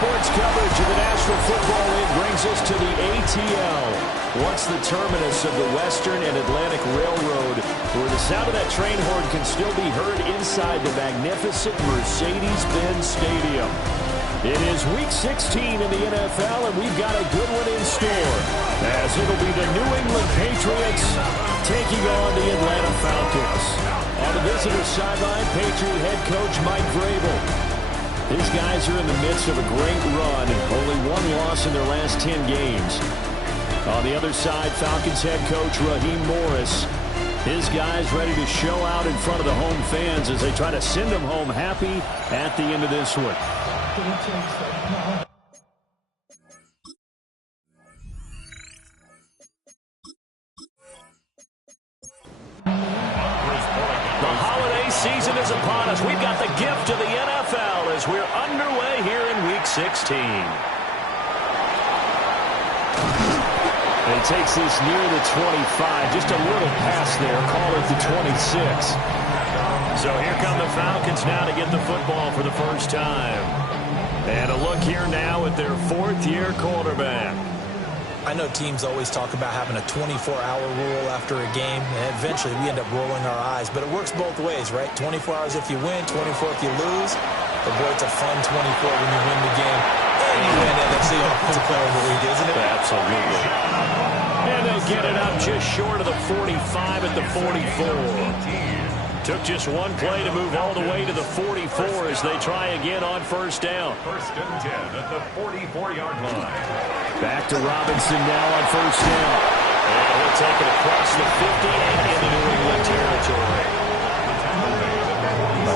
sports coverage of the National Football League brings us to the ATL, once the terminus of the Western and Atlantic Railroad, where the sound of that train horn can still be heard inside the magnificent Mercedes-Benz Stadium. It is Week 16 in the NFL, and we've got a good one in store, as it'll be the New England Patriots taking on the Atlanta Falcons. On the visitor sideline, Patriot head coach Mike Vrabel. These guys are in the midst of a great run, only one loss in their last 10 games. On the other side, Falcons head coach Raheem Morris. His guys ready to show out in front of the home fans as they try to send them home happy at the end of this one. The holiday season is upon us. We've got the gift of the NFL as we're underway here in Week 16. And he takes this near the 25. Just a little pass there. Call it the 26. So here come the Falcons now to get the football for the first time. And a look here now at their fourth-year quarterback. I know teams always talk about having a 24-hour rule after a game, and eventually we end up rolling our eyes. But it works both ways, right? 24 hours if you win, 24 if you lose. But, boy, it's a fun 24 when you win the game. And you win NFC Offensive Player of the League, isn't it? Absolutely. And they get it up just short of the 45 at the 44. Took just one play to move all the way to the 44 as they try again on first down. First and 10 at the 44-yard line. Back to Robinson now on first down. And he'll take it across the 50 and into New England territory.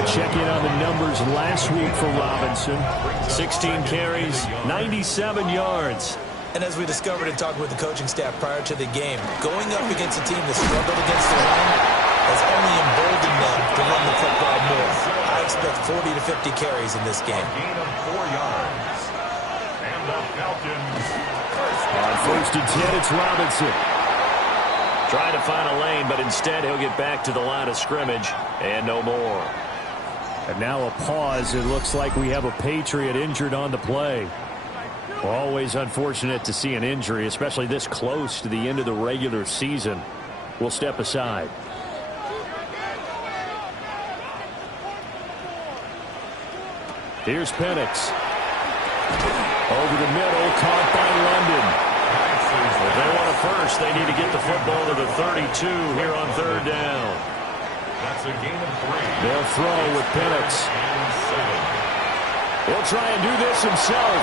Check in on the numbers last week for Robinson. 16 carries, 97 yards. And as we discovered in talking with the coaching staff prior to the game, going up against a team that struggled against the run has only emboldened them to run the football more. I expect 40 to 50 carries in this game. Gain of 4 yards. And the Falcons. On first and 10, it's Robinson. Trying to find a lane, but instead he'll get back to the line of scrimmage and no more. And now a pause. It looks like we have a Patriot injured on the play. Always unfortunate to see an injury, especially this close to the end of the regular season. We'll step aside. Here's Penix. Over the middle, caught by London. If they want a first, they need to get the football to the 32 here on third down. That's a gain of 3. They'll throw with Penix. He'll try and do this himself.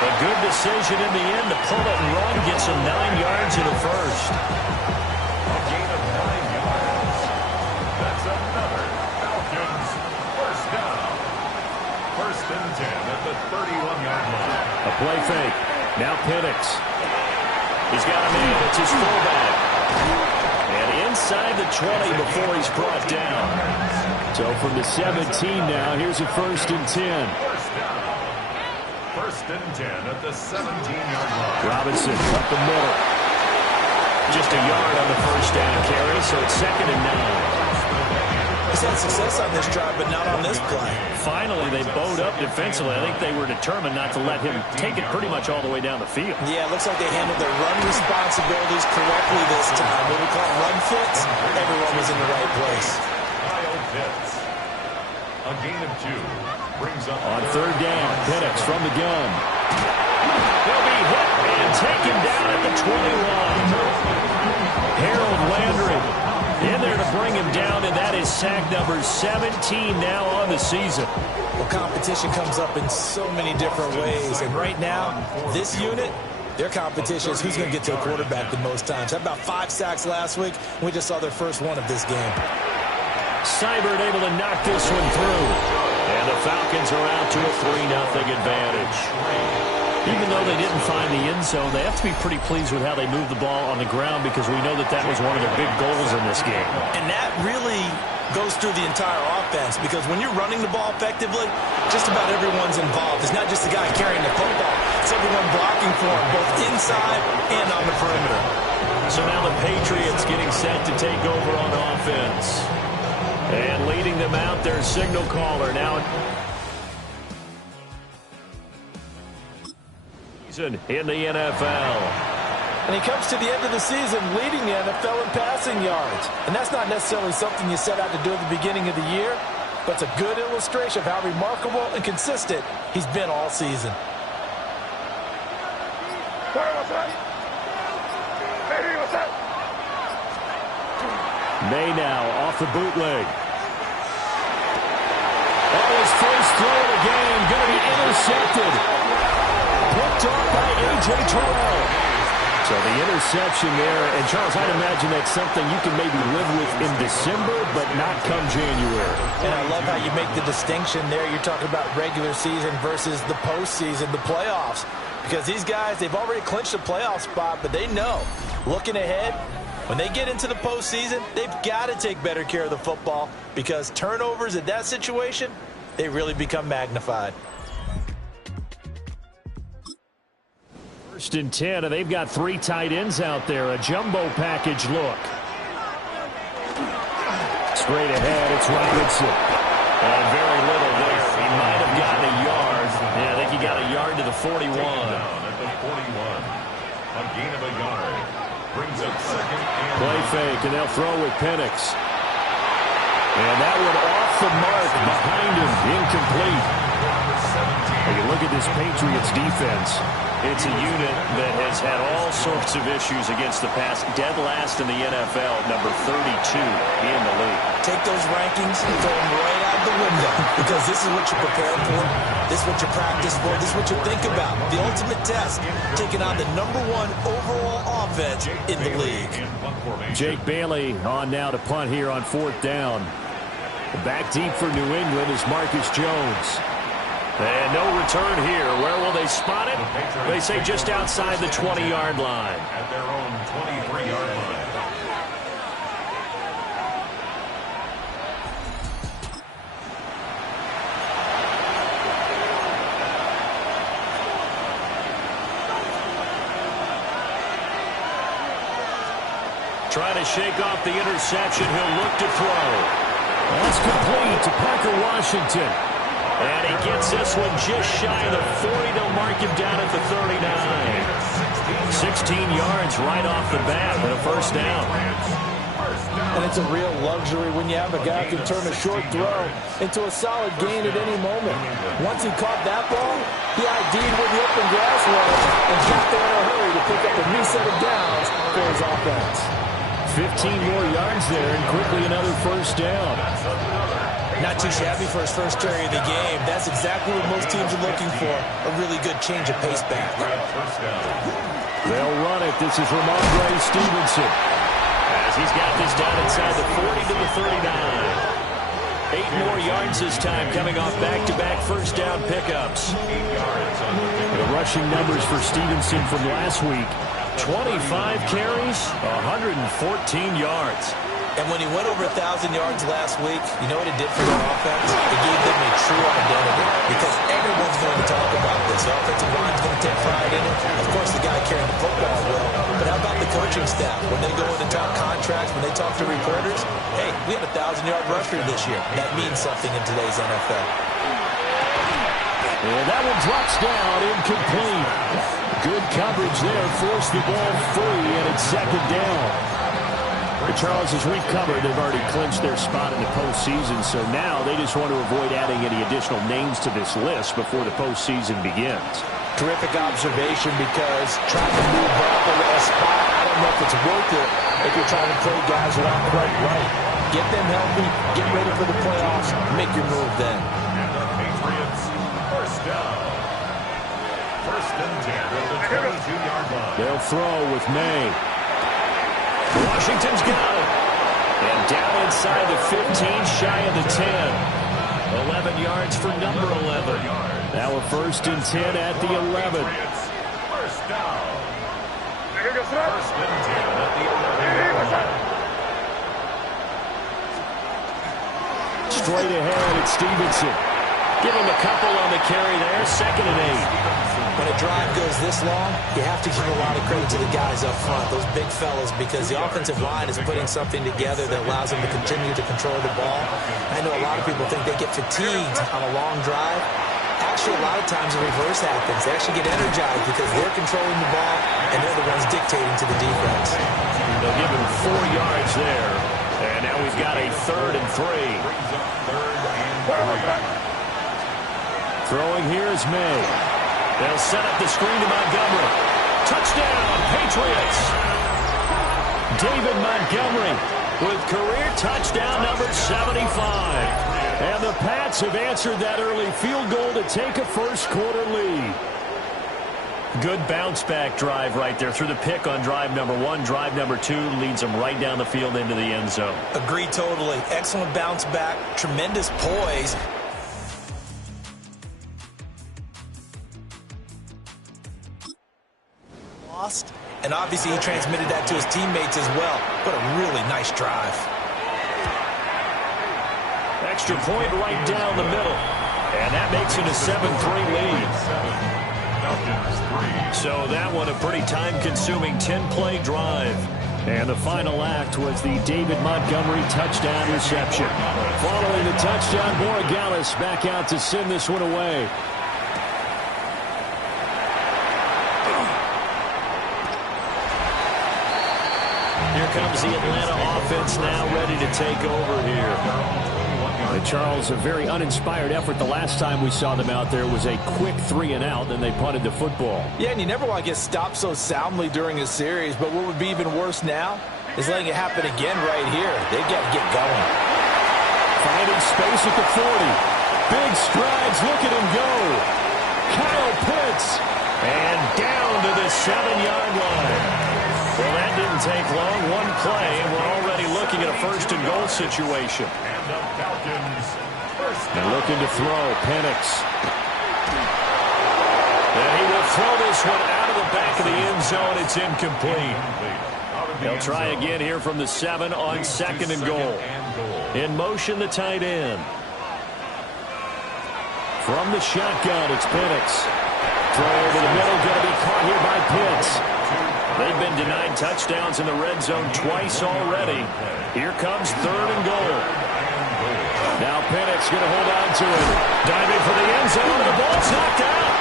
A good decision in the end to pull it and run, gets him 9 yards in the first. A gain of 9 yards. That's another Falcons first down. First and 10 at the 31-yard line. A play fake. Now Penix. He's got a man. It's his fullback. And inside the 20 before he's brought down. So from the 17 now, here's a first and 10. First and 10 at the 17-yard line. Robinson up the middle. Just a yard on the first down carry, so it's second and 9. He's had success on this drive, but not on this play. Finally, they bowed up defensively. I think they were determined not to let him take it pretty much all the way down the field. Yeah, it looks like they handled their run responsibilities correctly this time. What we call run fits, everyone was in the right place. Kyle Pitts. A gain of 2. Brings up on third down, Penix from the gun. He'll be hit and taken down at the 21. Harold Landry in there to bring him down, and that is sack number 17 now on the season. Well, competition comes up in so many different ways, and right now, this unit, their competition is who's going to get to a quarterback the most times. Had about 5 sacks last week, and we just saw their first one of this game. Seibert able to knock this one through. And the Falcons are out to a 3-0 advantage. Even though they didn't find the end zone, they have to be pretty pleased with how they moved the ball on the ground, because we know that that was one of their big goals in this game. And that really goes through the entire offense, because when you're running the ball effectively, just about everyone's involved. It's not just the guy carrying the football. It's everyone blocking for him, both inside and on the perimeter. So now the Patriots getting set to take over on offense. And leading them out, their signal caller. Now season in the NFL. And he comes to the end of the season leading the NFL in passing yards. And that's not necessarily something you set out to do at the beginning of the year, but it's a good illustration of how remarkable and consistent he's been all season. May now off the bootleg. That was first throw of the game, going to be intercepted. Picked off by A.J. Terrell. So the interception there, and Charles, I'd imagine that's something you can maybe live with in December, but not come January. And I love how you make the distinction there. You're talking about regular season versus the postseason, the playoffs. Because these guys, they've already clinched a playoff spot, but they know, looking ahead, when they get into the postseason, they've got to take better care of the football because turnovers in that situation, they really become magnified. 1st and 10, and they've got 3 tight ends out there. A jumbo package look. Straight ahead, it's Robinson. And very little there. He might have gotten a yard. Yeah, I think he got a yard to the 41. Down at the 41. A gain of a yard. Brings up 2nd and Play fake, and they'll throw with Penix. And that one off the mark behind him, incomplete. When you look at this Patriots defense, it's a unit that has had all sorts of issues against the pass. Dead last in the NFL, number 32 in the league. Take those rankings and throw them right out the window because this is what you prepare for. This is what you practice for. This is what you think about. The ultimate test, taking on the #1 overall offense in the league. Jake Bailey on now to punt here on 4th down. Back deep for New England is Marcus Jones. And no return here. Where will they spot it? They say just outside the 20-yard line. at their own 23-yard line. Trying to shake off the interception. He'll look to throw. That's complete to Parker Washington. And he gets this one just shy of the 40. They'll mark him down at the 39. 16 yards right off the bat and a 1st down. And it's a real luxury when you have a guy who can turn a short throw into a solid gain at any moment. Once he caught that ball, he ID'd where the open grass was and got there in a hurry to pick up a new set of downs for his offense. 15 more yards there and quickly another 1st down. Not too shabby for his first carry of the game. That's exactly what most teams are looking for, a really good change of pace back. They'll run it. This is Ramondre Stevenson. As he's got this down inside the 40 to the 39. 8 more yards this time coming off back-to-back 1st down pickups. The rushing numbers for Stevenson from last week. 25 carries, 114 yards. And when he went over 1,000 yards last week, you know what it did for their offense? It gave them a true identity because everyone's going to talk about this. The offensive line's going to take pride in it. Of course, the guy carrying the football will. But how about the coaching staff? When they go into talk contracts, when they talk to reporters, hey, we had a 1,000-yard rusher this year. That means something in today's NFL. And that one drops down, incomplete. Good coverage there, forced the ball free, and it's 2nd down. The Charles has recovered. They've already clinched their spot in the postseason, so now they just want to avoid adding any additional names to this list before the postseason begins. Terrific observation because trying to move up a spot, I don't know if it's worth it if you're trying to play guys who aren't quite right. Get them healthy, get ready for the playoffs, make your move then. And the Patriots, 1st down. 1st and 10 at the 22-yard line. They'll throw with May. Washington's got it. And down inside the 15, shy of the 10. 11 yards for number 11. Now a 1st and 10 at the 11. 1st down. 1st and 10 at the 11-yard line. Straight ahead, it's Stevenson. Give him a couple on the carry there. 2nd and 8. When a drive goes this long, you have to give a lot of credit to the guys up front, those big fellas, because the offensive line is putting something together that allows them to continue to control the ball. I know a lot of people think they get fatigued on a long drive. Actually, a lot of times the reverse happens. They actually get energized because they're controlling the ball, and they're the ones dictating to the defense. They'll give him 4 yards there. And now we've got a 3rd and 3. Throwing here is May. They'll set up the screen to Montgomery. Touchdown, Patriots! David Montgomery with career touchdown number 75. And the Pats have answered that early field goal to take a first-quarter lead. Good bounce-back drive right there through the pick on drive number 1. Drive number 2 leads them right down the field into the end zone. Agree totally. Excellent bounce back. Tremendous poise. Lost. And obviously he transmitted that to his teammates as well. What a really nice drive. Extra point right down the middle. And that makes it a 7-3 lead. So that one a pretty time-consuming 10-play drive. And the final act was the David Montgomery touchdown reception. Following the touchdown, Borregales back out to send this one away. Here comes the Atlanta offense now ready to take over here. And Charles, a very uninspired effort. The last time we saw them out there was a quick 3-and-out, then they punted the football. Yeah, and you never want to get stopped so soundly during a series, but what would be even worse now is letting it happen again right here. They've got to get going. Finding space at the 40. Big strides, look at him go. Kyle Pitts, and down to the 7-yard line. Well, that didn't take long. One play, and we're already looking at a first-and-goal situation. And looking to throw, Penix. And he will throw this one out of the back of the end zone. It's incomplete. They'll try again here from the 7 on 2nd and goal. In motion, the tight end. From the shotgun, it's Penix. Throw over the middle, going to be caught here by Pitts. They've been denied touchdowns in the red zone twice already. Here comes 3rd and goal. Now Penix going to hold on to it. Diving for the end zone, and the ball's knocked out.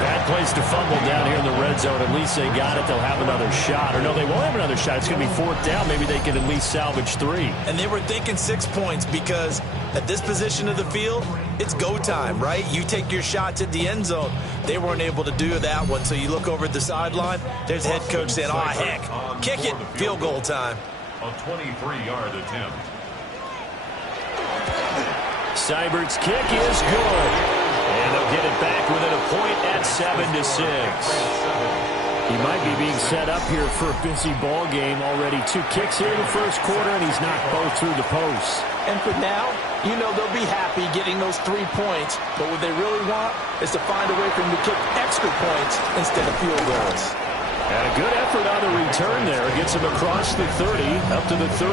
Bad place to fumble down here in the red zone. At least they got it. They'll have another shot. Or no, they won't have another shot. It's going to be 4th down. Maybe they can at least salvage 3. And they were thinking 6 points because at this position of the field, it's go time, right? You take your shots at the end zone. They weren't able to do that one. So you look over at the sideline. There's the head coach saying, oh, heck, kick it. Field goal time. A 23-yard attempt. Seibert's kick is good. And they'll get it back within a point at 7-6. He might be being set up here for a busy ball game already. 2 kicks here in the first quarter, and he's knocked both through the posts. And for now, you know they'll be happy getting those 3 points. But what they really want is to find a way for them to kick extra points instead of field goals. And a good effort on the return there. Gets him across the 30, up to the 33.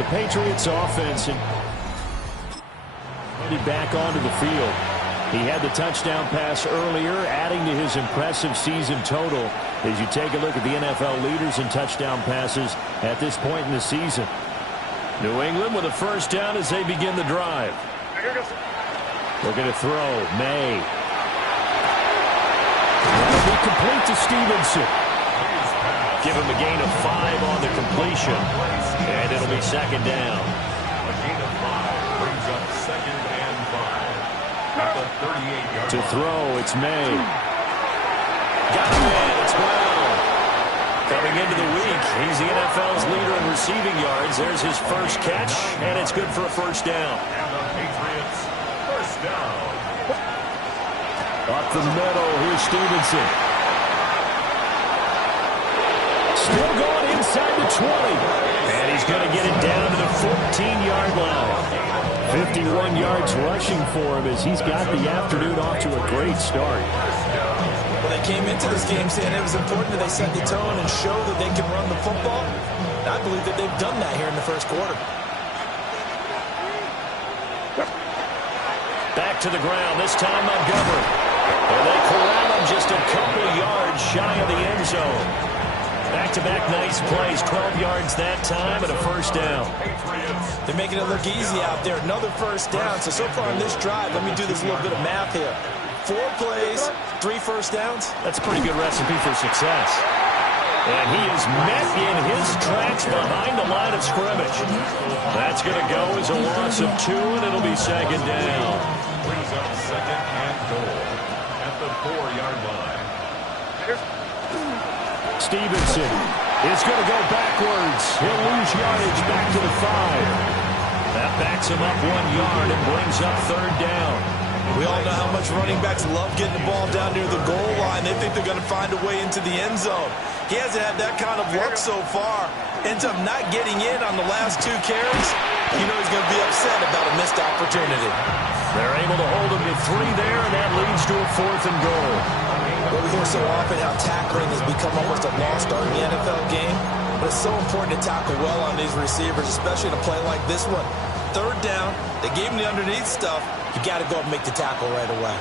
The Patriots offense and back onto the field. He had the touchdown pass earlier, adding to his impressive season total as you take a look at the NFL leaders in touchdown passes at this point in the season. New England with a first down as they begin the drive. Looking to throw, May. That'll be complete to Stevenson. Give him a gain of 5 on the completion, and it'll be 2nd down. A gain of 5 brings up 2nd and 5. At the 38-yard To throw, it's May. Got him in. It's Brown. Coming into the week, he's the NFL's leader in receiving yards. There's his first catch, and it's good for a first down. And the Patriots first down. Up the middle, here's Stevenson. Still going inside the 20. And he's going to get it down to the 14-yard line. 51 yards rushing for him as he's got the afternoon off to a great start. Well, they came into this game saying it was important that they set the tone and show that they can run the football. And I believe that they've done that here in the first quarter. Back to the ground, this time Montgomery. And they corral him just a couple yards shy of the end zone. Back-to-back nice plays, 12 yards that time and a first down. They're making it look easy out there. Another first down. So far on this drive, let me do this little bit of math here. 4 plays, 3 first downs. That's a pretty good recipe for success. And he is met in his tracks behind the line of scrimmage. That's going to go as a loss of 2, and it'll be second down. Brings up second and goal at the 4-yard line. Stevenson is going to go backwards. He'll lose yardage back to the 5. That backs him up 1 yard and brings up third down. We all know how much running backs love getting the ball down near the goal line. They think they're going to find a way into the end zone. He hasn't had that kind of luck so far. Ends up not getting in on the last 2 carries. You know he's going to be upset about a missed opportunity. They're able to hold him to 3 there, and that leads to a 4th and goal. Well, we hear so often how tackling has become almost a lost art in the NFL game. But it's so important to tackle well on these receivers, especially in a play like this one. Third down, they gave him the underneath stuff. You got to go and make the tackle right away.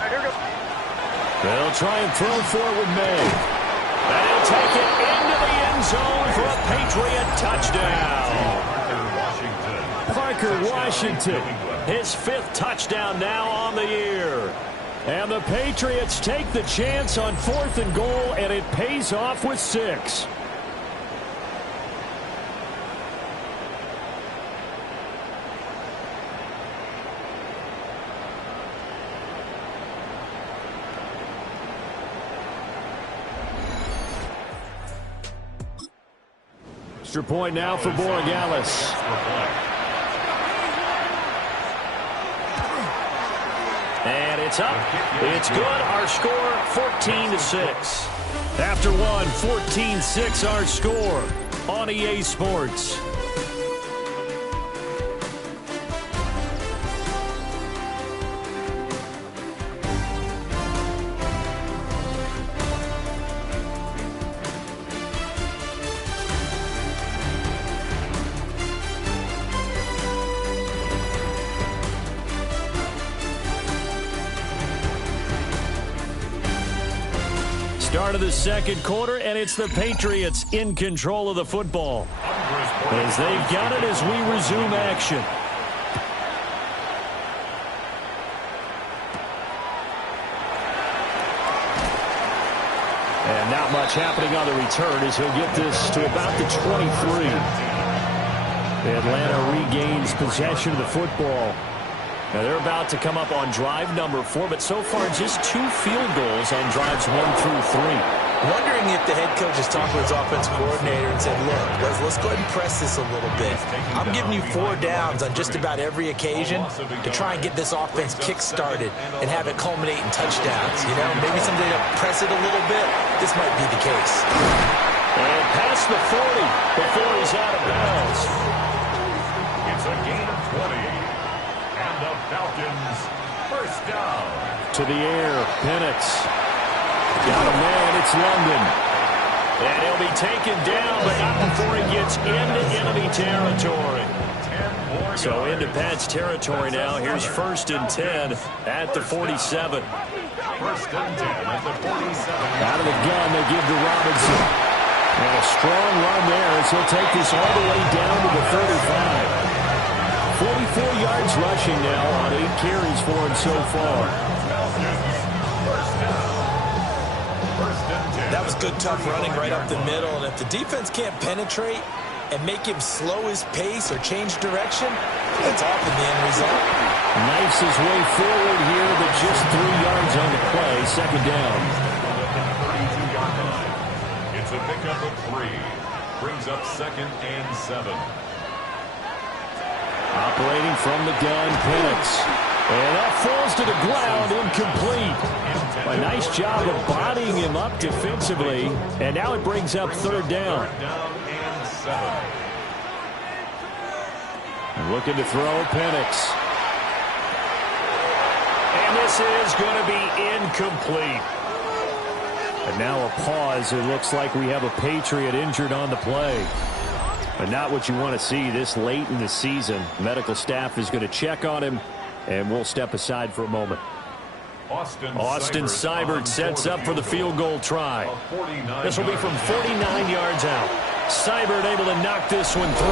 They'll try and throw for it with May. And he'll take it into the end zone for a Patriot touchdown. Parker Washington, his 5th touchdown now on the year. And the Patriots take the chance on 4th and goal, and it pays off with 6. Extra point now for Borregales. And it's up. It's good. Our score, 14-6. After one, 14-6 our score on EA Sports. Start of the second quarter, and it's the Patriots in control of the football as they've got it as we resume action. And not much happening on the return as he'll get this to about the 23. Atlanta regains possession of the football. Now they're about to come up on drive number 4, but so far just 2 field goals on drives 1 through 3. Wondering if the head coach is talking to his offensive coordinator and said, look, let's go ahead and press this a little bit. I'm giving you 4 downs on just about every occasion to try and get this offense kick-started and have it culminate in touchdowns. You know, maybe someday to press it a little bit. This might be the case. And past the 40 before he's out of bounds. It's a gain of 20. And the Falcons, first down. To the air, Penix. Got a man, it's London. And he'll be taken down, but not before he gets into enemy territory. So into Pat's territory now. Here's 1st and 10 at the 47. 1st and 10 at the 47. Out of the gun, they give to Robinson. And a strong run there as he'll take this all the way down to the 35. 44 yards rushing now on 8 carries for him so far. That was good, tough running right up the middle. And if the defense can't penetrate and make him slow his pace or change direction, that's often the end result. Knifes his way forward here, but just 3 yards on the play. Second down. It's a pickup of 3. Brings up 2nd and 7. Operating from the gun, Penix. And that falls to the ground, incomplete. A nice job of bodying him up defensively. And now it brings up 3rd down. And 7. Looking to throw, Penix. And this is going to be incomplete. And now a pause. It looks like we have a Patriot injured on the play. But not what you want to see this late in the season. Medical staff is going to check on him, and we'll step aside for a moment. Austin Seibert sets up for the field goal try. This will be from 49 yards out. Seibert able to knock this one through.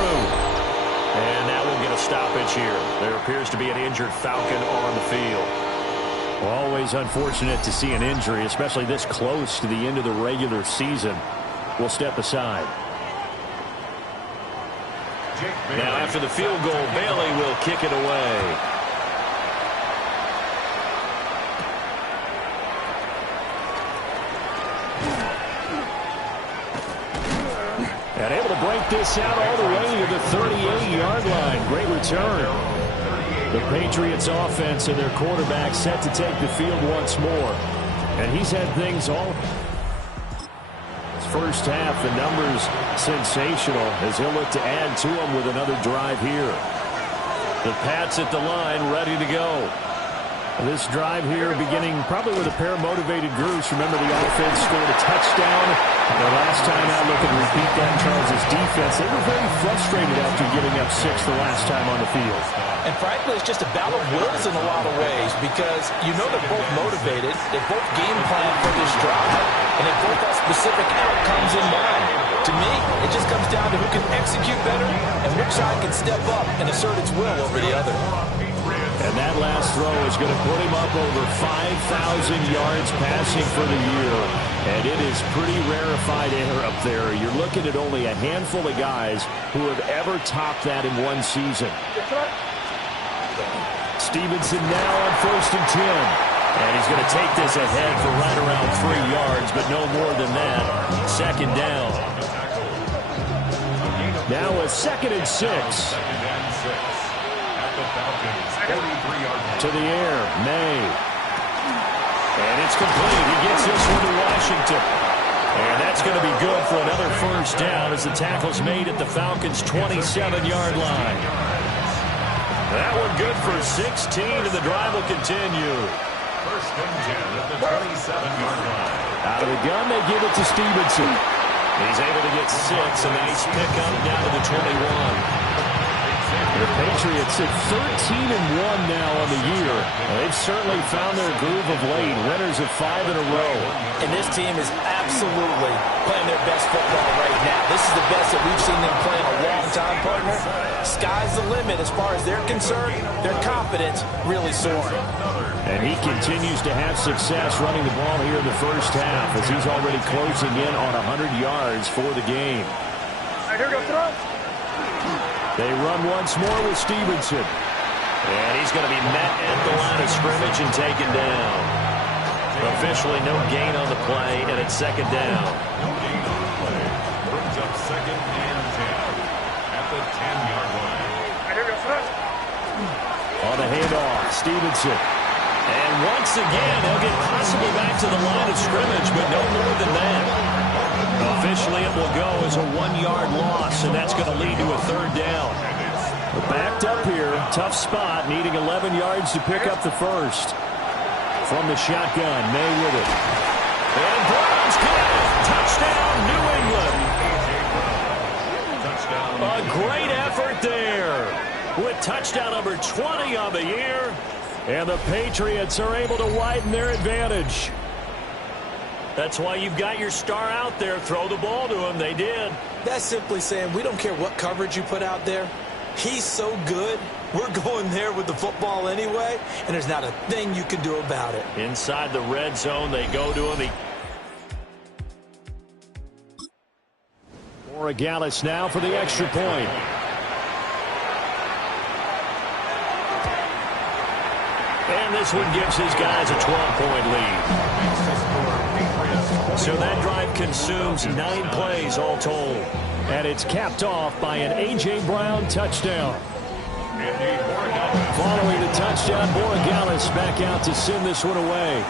And that will get a stoppage here. There appears to be an injured Falcon on the field. Always unfortunate to see an injury, especially this close to the end of the regular season. We'll step aside. Now after the field goal, Bailey will kick it away. And able to break this out all the way to the 38-yard line. Great return. The Patriots offense and their quarterback set to take the field once more. And he's had things all. His first half, the numbers sensational as he'll look to add to them with another drive here. The Pats at the line, ready to go. This drive here beginning probably with a pair of motivated groups. Remember, the offense scored a touchdown. The last time out, looking to repeat that in Charles' defense. They were very frustrated after giving up 6 the last time on the field. And frankly, it's just a battle of wills in a lot of ways because you know they're both motivated. They both game plan for this drive. And they both have specific outcomes in mind. To me, it just comes down to who can execute better and which side can step up and assert its will over the other. And that last throw is going to put him up over 5,000 yards passing for the year. And it is pretty rarefied air up there. You're looking at only a handful of guys who have ever topped that in one season. Stevenson now on 1st and 10. And he's going to take this ahead for right around 3 yards, but no more than that. 2nd down. Now a 2nd and 6. To the air, May. And it's complete. He gets this one to Washington. And that's going to be good for another 1st down as the tackle's made at the Falcons' 27-yard line. That one good for 16, and the drive will continue. 1st and 10 at the 27-yard line. Out of the gun, they give it to Stevenson. He's able to get 6, a nice pickup down to the 21. The Patriots at 13-1 now on the year. They've certainly found their groove of late. Winners of 5 in a row. And this team is absolutely playing their best football right now. This is the best that we've seen them play in a long time, partner. Sky's the limit as far as they're concerned. Their confidence really soaring. And he continues to have success running the ball here in the first half as he's already closing in on 100 yards for the game. All right, here we go, throw. They run once more with Stevenson. And he's going to be met at the line of scrimmage and taken down. Officially no gain on the play, and it's 2nd down. No gain on the play. Brings up 2nd and 10 at the 10-yard line. All right, here we go, throw. On the handoff, Stevenson. And once again, he'll get possibly back to the line of scrimmage, but no more than that. Officially, it will go as a 1-yard loss, and that's going to lead to a 3rd down. We're backed up here. Tough spot, needing 11 yards to pick up the first. From the shotgun, May with it. And Brown's got it. Touchdown, New England. A great effort there with touchdown number 20 on the year. And the Patriots are able to widen their advantage. That's why you've got your star out there. Throw the ball to him. They did. That's simply saying we don't care what coverage you put out there. He's so good. We're going there with the football anyway, and there's not a thing you can do about it. Inside the red zone, they go to him. Gallus now for the extra point. And this one gives his guys a 12-point lead. So that drive consumes 9 plays all told. And it's capped off by an A.J. Brown touchdown. Following the touchdown, Gallus back out to send this one away.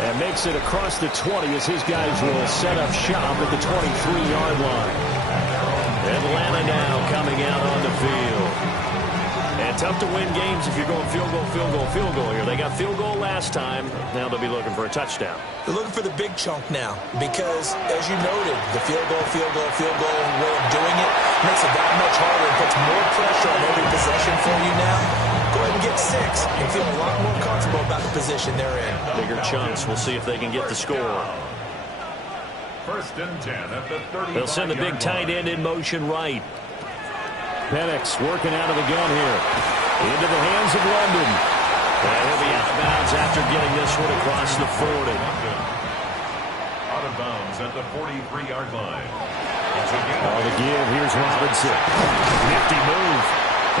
And makes it across the 20 as his guys will set up shop at the 23-yard line. Atlanta now coming out on the field. And tough to win games if you're going field goal, field goal, field goal here. They got field goal last time. Now they'll be looking for a touchdown. They're looking for the big chunk now because, as you noted, the field goal way of doing it makes it that much harder and puts more pressure on every possession for you now. Go ahead and get 6 and feel a lot more comfortable about the position they're in. Bigger chunks. We'll see if they can get the score. First and 10 at the 35. They'll send the big tight end in motion right. Penix working out of the gun here. Into the hands of London. And he'll be out of bounds after getting this one across the 40. Out of bounds at the 43-yard line. Oh, the give. Here's Robinson. Nifty move.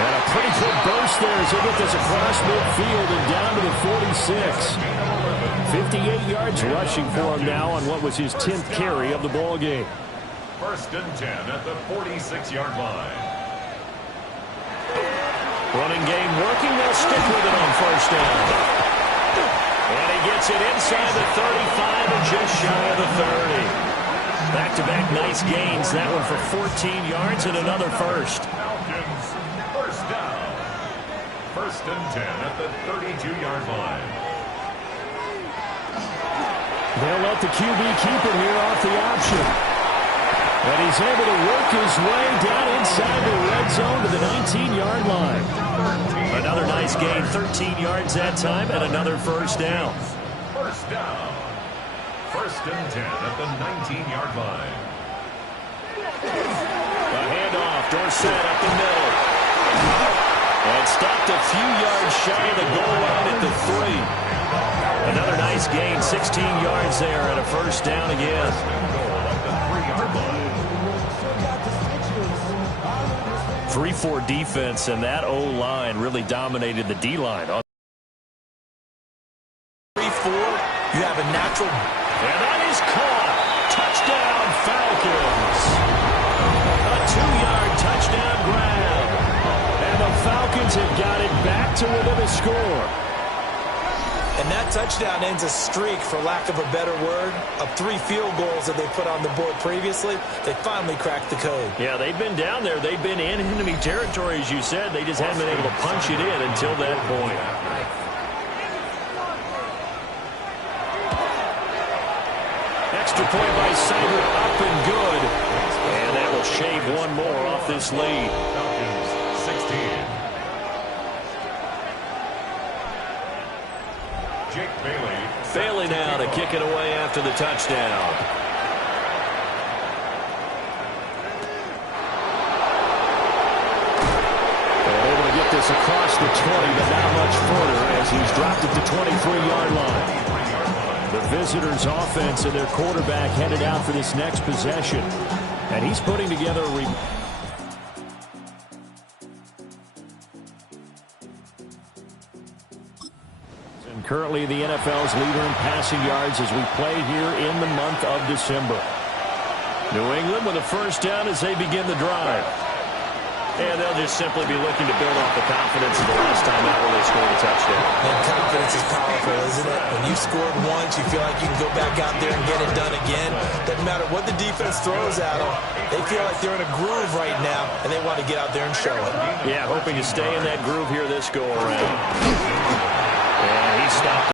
And a pretty good burst there as he'll get this across midfield and down to the 46. 58 yards rushing for him now on what was his 10th carry of the ball game. First and 10 at the 46-yard line. Running game working. They'll stick with it on first down. And he gets it inside the 35 and just shy of the 30. Back-to-back nice gains. That one for 14 yards and another first. Falcons, first down. First and 10 at the 32-yard line. They'll let the QB keep it here off the option. And he's able to work his way down inside the red zone to the 19-yard line. Another nice gain, 13 yards that time, and another first down. First down. First and 10 at the 19-yard line. A handoff, Dorsett up the middle. And stopped a few yards shy of the goal line at the 3. Another nice gain, 16 yards there, and a first down again. 3-4 defense, and that O-line really dominated the D-line. 3-4, you have a natural. And that is caught. Touchdown, Falcons. A 2-yard touchdown grab. And the Falcons have got it back to within a score. And that touchdown ends a streak, for lack of a better word, of 3 field goals that they put on the board previously. They finally cracked the code. Yeah, they've been down there. They've been in enemy territory, as you said. They just haven't been able to punch it in until that point. Extra point by Cyber, up and good. And that will shave one more off this lead. Falcons, 16. Bailey now to kick it away after the touchdown. They're able to get this across the 20, but not much further as he's dropped it to 23-yard line. The visitors' offense and their quarterback headed out for this next possession. And he's putting together a currently the NFL's leader in passing yards as we play here in the month of December. New England with a first down as they begin the drive. And they'll just simply be looking to build off the confidence of the last time out where they scored a touchdown. And confidence is powerful, isn't it? When you scored once, you feel like you can go back out there and get it done again. Doesn't matter what the defense throws at them. They feel like they're in a groove right now, and they want to get out there and show it. Yeah, hoping to stay in that groove here this go around. And he stopped